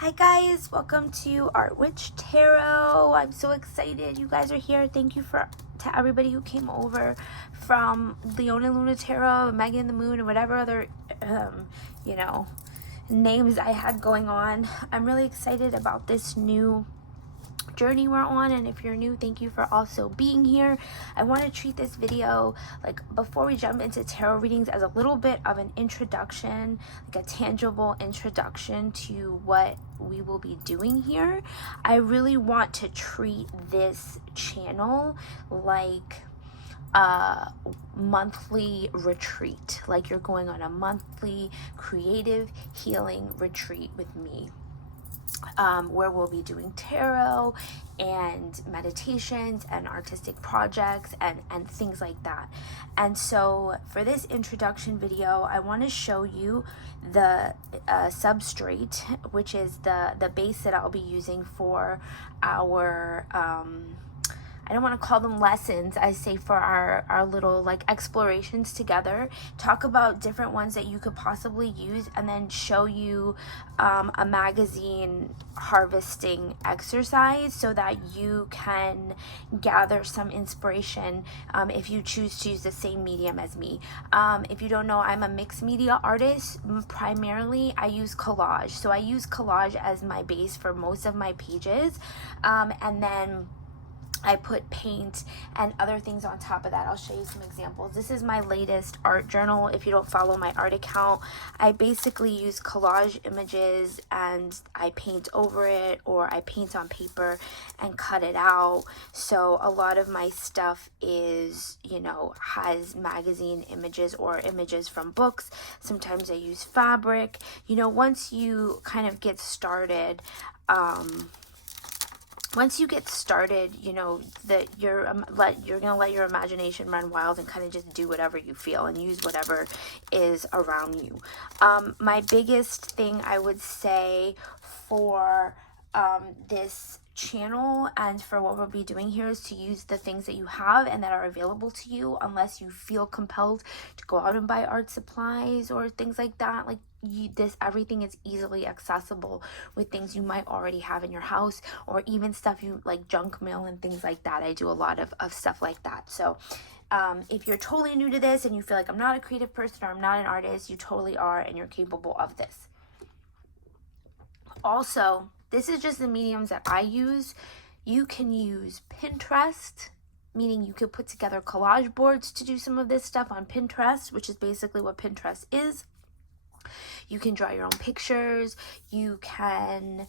Hi guys, welcome to Art Witch Tarot. I'm so excited you guys are here. Thank you to everybody who came over from Leona Luna Tarot, Megan the Moon, and whatever other you know names I had going on. I'm really excited about this new journey we're on, and if you're new, thank you for also being here. I want to treat this video, like, before we jump into tarot readings, as a little bit of an introduction, like a tangible introduction to what we will be doing here. I really want to treat this channel like a monthly retreat, like you're going on a monthly creative healing retreat with me, where we'll be doing tarot and meditations and artistic projects and things like that. And so for this introduction video, I want to show you the substrate, which is the base that I'll be using for our I don't want to call them lessons, I say for our little like explorations together, talk about different ones that you could possibly use, and then show you a magazine harvesting exercise so that you can gather some inspiration if you choose to use the same medium as me. If you don't know, I'm a mixed media artist. Primarily, I use collage. So I use collage as my base for most of my pages, and then I put paint and other things on top of that. I'll show you some examples. This is my latest art journal. If you don't follow my art account, I basically use collage images and I paint over it, or I paint on paper and cut it out. So a lot of my stuff is, has magazine images or images from books. Sometimes I use fabric. Once you kind of get started, that you're gonna let your imagination run wild and kind of just do whatever you feel and use whatever is around you. My biggest thing I would say for this channel and for what we'll be doing here is to use the things that you have and that are available to you, unless you feel compelled to go out and buy art supplies or things like that. Like, everything is easily accessible with things you might already have in your house, or even stuff you like, junk mail and things like that. I do a lot of stuff like that. So if you're totally new to this and you feel like I'm not a creative person or I'm not an artist, you totally are, and you're capable of this. Also, this is just the mediums that I use. You can use Pinterest, meaning you could put together collage boards to do some of this stuff on Pinterest, which is basically what Pinterest is. You can draw your own pictures. You can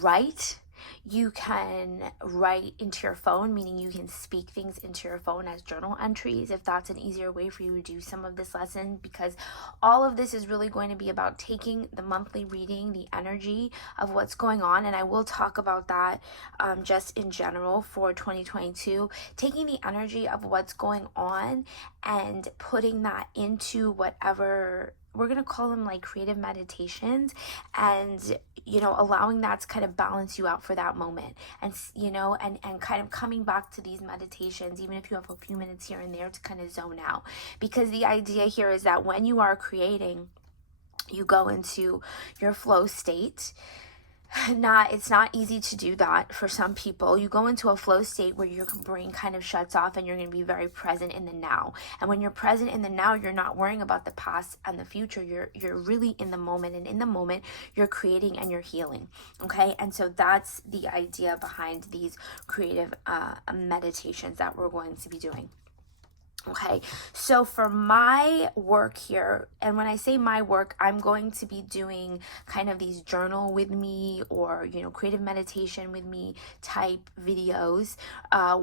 write. You can write into your phone, meaning you can speak things into your phone as journal entries, if that's an easier way for you to do some of this lesson, because all of this is really going to be about taking the monthly reading, the energy of what's going on, and I will talk about that just in general for 2022, taking the energy of what's going on and putting that into whatever we're going to call them, like, creative meditations, and allowing that to kind of balance you out for that moment, and and kind of coming back to these meditations, even if you have a few minutes here and there, to kind of zone out, because the idea here is that when you are creating, you go into your flow state. It's not easy to do that for some people. You go into a flow state where your brain kind of shuts off and you're going to be very present in the now. And when you're present in the now, you're not worrying about the past and the future. You're really in the moment, and in the moment you're creating and you're healing. Okay? And so that's the idea behind these creative meditations that we're going to be doing. Okay, so for my work here, and when I say my work, I'm going to be doing kind of these journal with me, or creative meditation with me type videos,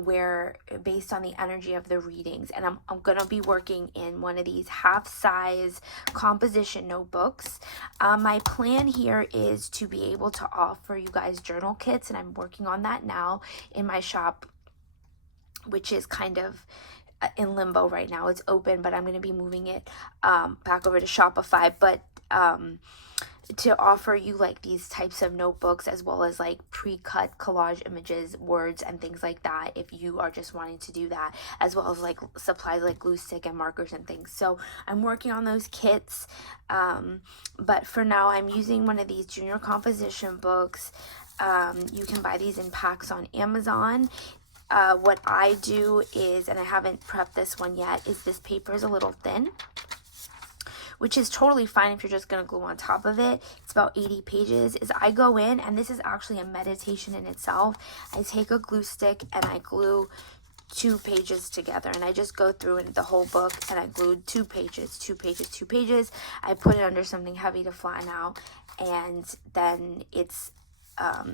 where based on the energy of the readings, and I'm gonna be working in one of these half-size composition notebooks. My plan here is to be able to offer you guys journal kits, and I'm working on that now in my shop, which is kind of in limbo right now. It's open, but I'm going to be moving it back over to Shopify. But to offer you like these types of notebooks, as well as like pre-cut collage images, words, and things like that, if you are just wanting to do that, as well as like supplies like glue stick and markers and things. So I'm working on those kits, but for now I'm using one of these junior composition books. You can buy these in packs on Amazon. What I do is, and I haven't prepped this one yet, is this paper is a little thin, which is totally fine if you're just going to glue on top of it. It's about 80 pages. Is I go in, and this is actually a meditation in itself. I take a glue stick and I glue 2 pages together, and I just go through the whole book and I glued 2 pages, 2 pages, 2 pages. I put it under something heavy to flatten out, and then it's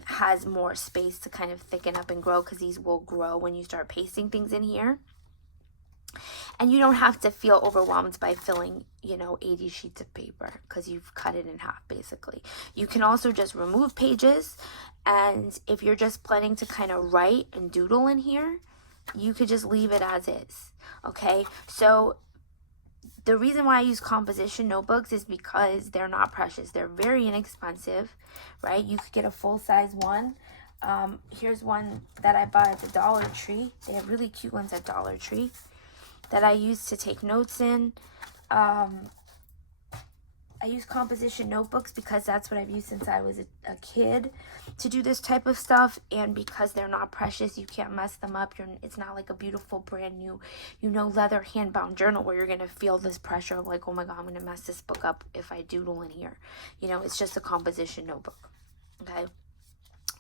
has more space to kind of thicken up and grow, because these will grow when you start pasting things in here. And you don't have to feel overwhelmed by filling, 80 sheets of paper, because you've cut it in half basically. You can also just remove pages, and if you're just planning to kind of write and doodle in here, you could just leave it as is. Okay, so the reason why I use composition notebooks is because they're not precious. They're very inexpensive, right? You could get a full-size one. Here's one that I bought at the Dollar Tree. They have really cute ones at Dollar Tree that I use to take notes in. I use composition notebooks because that's what I've used since I was a kid to do this type of stuff, and because they're not precious, you can't mess them up. It's not like a beautiful brand new, leather hand-bound journal where you're going to feel this pressure of like, oh my God, I'm going to mess this book up if I doodle in here. It's just a composition notebook, okay?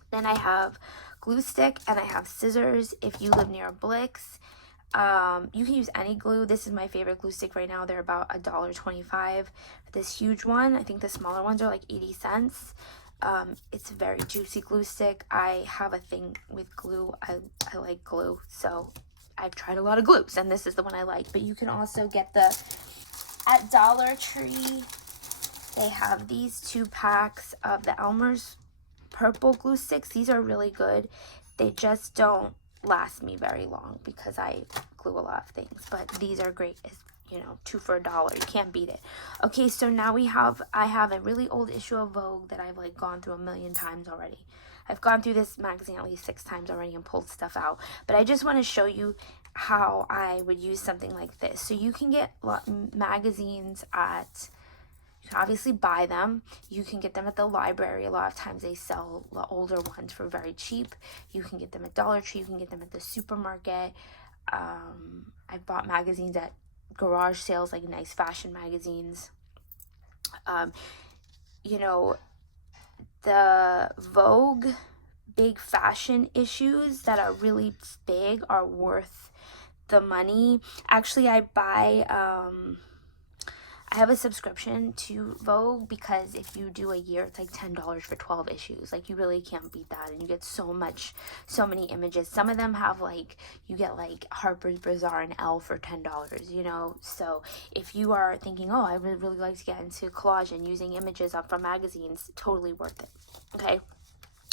Then I have glue stick and I have scissors if you live near Blix. You can use any glue. This is my favorite glue stick right now. They're about $1.25. This huge one, I think the smaller ones are like 80 cents. It's a very juicy glue stick. I have a thing with glue. I like glue, so I've tried a lot of glues, and this is the one I like. But you can also get at Dollar Tree, they have these 2 packs of the Elmer's purple glue sticks. These are really good. They just don't last me very long because I glue a lot of things, but these are great. It's 2 for $1. You can't beat it. Okay, so now I have a really old issue of Vogue that I've like gone through a million times already. I've gone through this magazine at least 6 times already and pulled stuff out, but I just want to show you how I would use something like this. So you can get magazines you can obviously buy them. You can get them at the library. A lot of times they sell the older ones for very cheap. You can get them at Dollar Tree. You can get them at the supermarket. I've bought magazines at garage sales, like nice fashion magazines. The Vogue big fashion issues that are really big are worth the money. Actually, I have a subscription to Vogue because if you do a year, it's like $10 for 12 issues. Like, you really can't beat that, and you get so many images. Some of them have you get Harper's Bazaar and Elle for $10, So if you are thinking, oh, I would really like to get into collage and using images from magazines, totally worth it. Okay.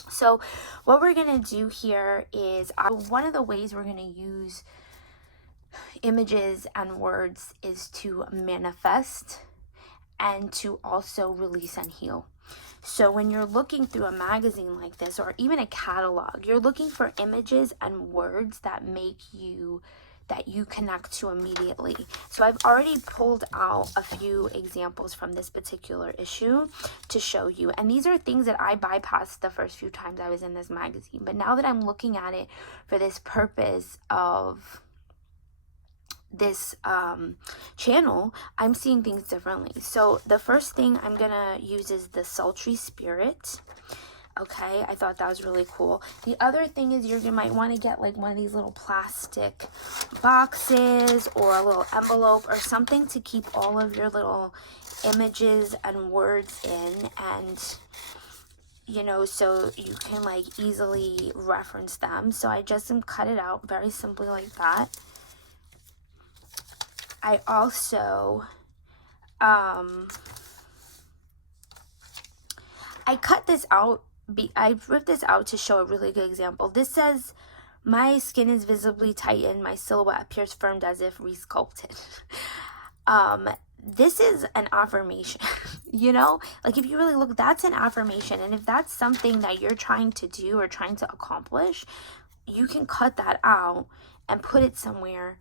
So what we're going to do here is, one of the ways we're going to use images and words is to manifest and to also release and heal. So when you're looking through a magazine like this, or even a catalog, you're looking for images and words that you connect to immediately. So I've already pulled out a few examples from this particular issue to show you. And these are things that I bypassed the first few times I was in this magazine. But now that I'm looking at it for this purpose of this channel, I'm seeing things differently. So the first thing I'm gonna use is the Sultry Spirit. Okay, I thought that was really cool. The other thing is you might want to get one of these little plastic boxes or a little envelope or something to keep all of your little images and words in, and so you can easily reference them. So I just cut it out very simply like that. I also, I cut this out, I ripped this out to show a really good example. This says, my skin is visibly tightened, my silhouette appears firmed as if resculpted. This is an affirmation. You know, like if you really look, that's an affirmation. And if that's something that you're trying to do or trying to accomplish, you can cut that out and put it somewhere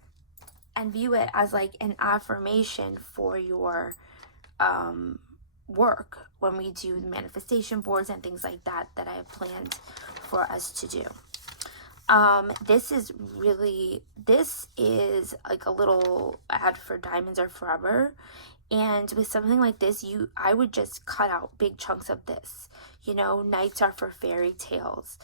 and view it as like an affirmation for your work when we do manifestation boards and things like that I have planned for us to do. This is like a little ad for Diamonds Are Forever. And with something like this, I would just cut out big chunks of this. You know, nights are for fairy tales.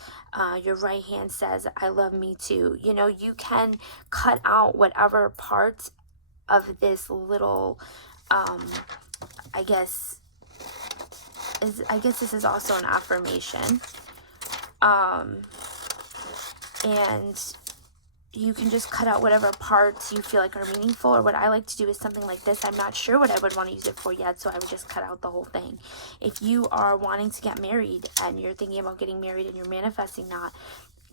Your right hand says, I love me too. You know, you can cut out whatever parts of this little, I guess this is also an affirmation. And you can just cut out whatever parts you feel like are meaningful. Or what I like to do is something like this. I'm not sure what I would want to use it for yet, so I would just cut out the whole thing. If you are wanting to get married and you're thinking about getting married and you're manifesting that,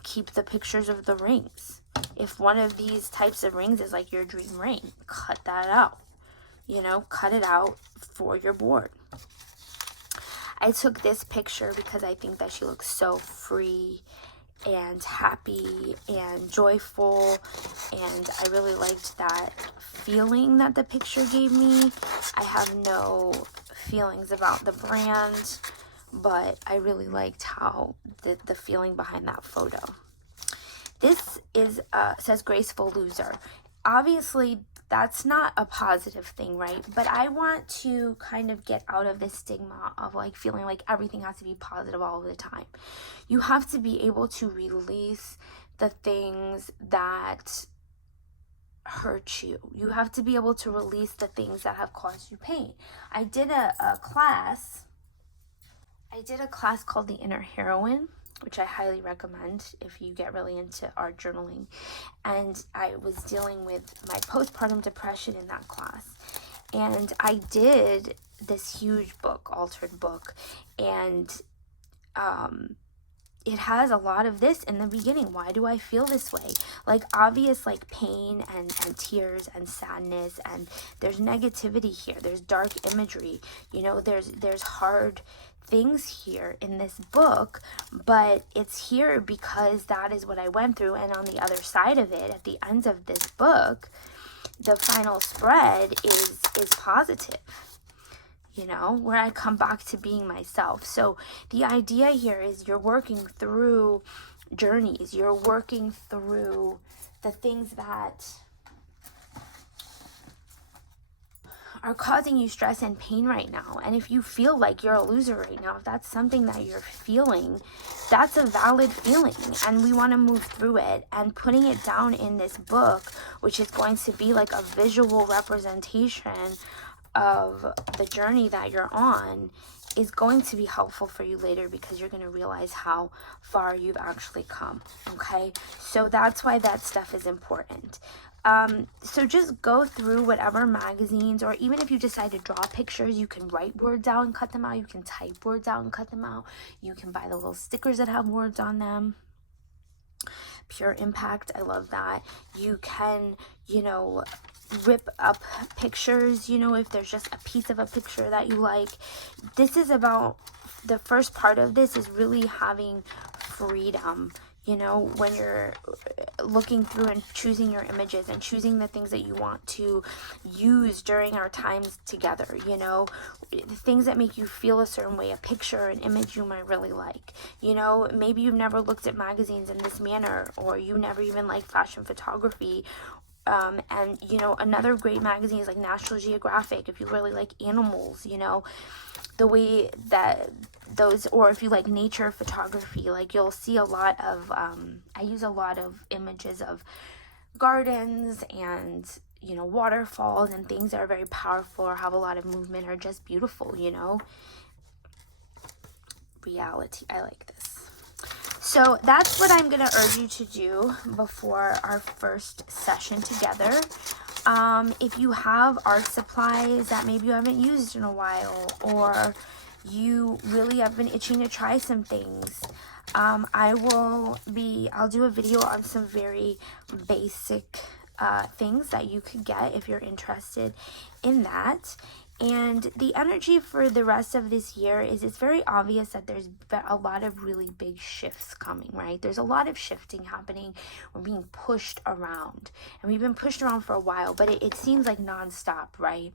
keep the pictures of the rings. If one of these types of rings is like your dream ring, cut that out. You know, cut it out for your board. I took this picture because I think that she looks so free and happy and joyful, and I really liked that feeling that the picture gave me. I have no feelings about the brand, but I really liked how the feeling behind that photo. This is says graceful loser. Obviously that's not a positive thing, right? But I want to kind of get out of this stigma of like feeling like everything has to be positive all of the time. You have to be able to release the things that hurt you. You have to be able to release the things that have caused you pain. I did a class called The Inner Heroine, which I highly recommend if you get really into art journaling. And I was dealing with my postpartum depression in that class. And I did this huge book, altered book, and it has a lot of this in the beginning. Why do I feel this way? Like obvious like pain and tears and sadness, and there's negativity here. There's dark imagery. You know, there's hard things here in this book, but it's here because that is what I went through. And on the other side of it, at the end of this book, the final spread is positive, you know, where I come back to being myself. So the idea here is you're working through journeys, you're working through the things that are causing you stress and pain right now. And if you feel like you're a loser right now, if that's something that you're feeling, that's a valid feeling, and we want to move through it. And putting it down in this book, which is going to be like a visual representation of the journey that you're on, is going to be helpful for you later, because you're going to realize how far you've actually come. Okay, so that's why that stuff is important. So just go through whatever magazines, or even if you decide to draw pictures, you can write words out and cut them out. You can type words out and cut them out. You can buy the little stickers that have words on them. Pure Impact, I love that. You can, you know, rip up pictures, you know, if there's just a piece of a picture that you like. This is about, the first part of this is really having freedom. You know, when you're looking through and choosing your images and choosing the things that you want to use during our times together, you know, things that make you feel a certain way, a picture, an image you might really like. You know, maybe you've never looked at magazines in this manner, or you never even liked fashion photography. And, you know, another great magazine is like National Geographic, if you really like animals, you know, the way that those, or if you like nature photography, like you'll see a lot of, I use a lot of images of gardens and, you know, waterfalls and things that are very powerful or have a lot of movement or just beautiful, you know. Reality, I like this. So that's what I'm going to urge you to do before our first session together. If you have art supplies that maybe you haven't used in a while, or you really have been itching to try some things, I'll do a video on some very basic things that you could get if you're interested in that. And the energy for the rest of this year is, it's very obvious that there's a lot of really big shifts coming, right? There's a lot of shifting happening. We're being pushed around, and we've been pushed around for a while, but it seems like nonstop, right?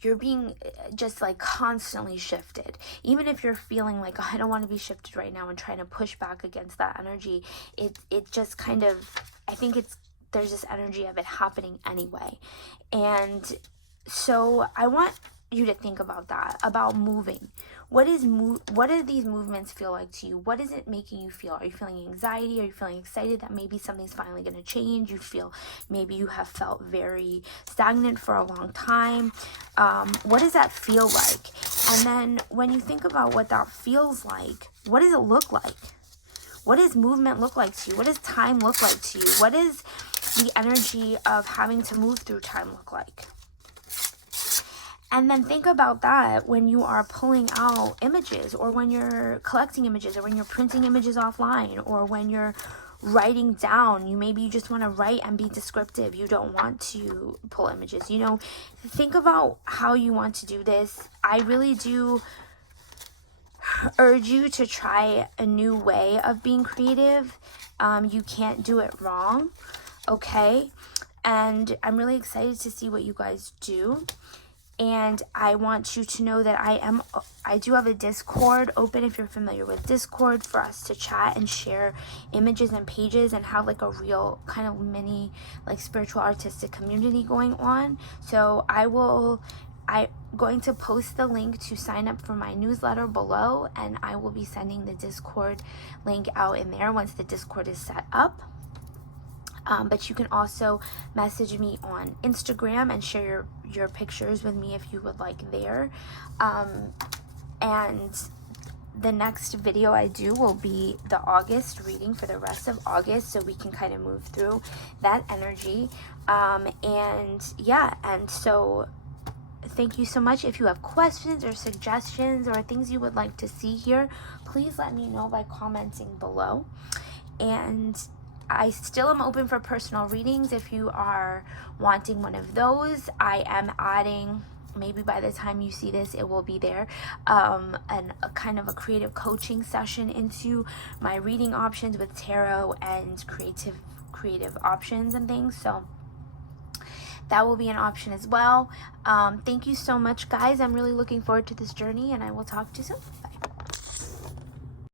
You're being just like constantly shifted. Even if you're feeling like, oh, I don't want to be shifted right now, and trying to push back against that energy, it just kind of, I think there's this energy of it happening anyway. And so I want you to think about that, about moving. What do these movements feel like to you? What is it making you feel? Are you feeling anxiety? Are you feeling excited that maybe something's finally going to change? You feel maybe you have felt very stagnant for a long time. What does that feel like? And then when you think about what that feels like, what does it look like? What does movement look like to you? What does time look like to you? What does the energy of having to move through time look like? And then think about that when you are pulling out images, or when you're collecting images, or when you're printing images offline, or when you're writing down. Maybe you just want to write and be descriptive. You don't want to pull images. Think about how you want to do this. I really do urge you to try a new way of being creative. You can't do it wrong, okay? And I'm really excited to see what you guys do. And I want you to know that I do have a Discord open, if you're familiar with Discord, for us to chat and share images and pages, and have like a real kind of mini like spiritual artistic community going on. So I'm going to post the link to sign up for my newsletter below, and I will be sending the Discord link out in there once the Discord is set up. But you can also message me on Instagram and share your pictures with me if you would like there. And the next video I do will be the August reading for the rest of August, so we can kind of move through that energy. And so thank you so much. If you have questions or suggestions or things you would like to see here, please let me know by commenting below. And I still am open for personal readings. If you are wanting one of those, I am adding, maybe by the time you see this it will be there, a kind of a creative coaching session into my reading options with tarot and creative options and things. So that will be an option as well. Thank you so much, guys. I'm really looking forward to this journey, and I will talk to you soon. Bye.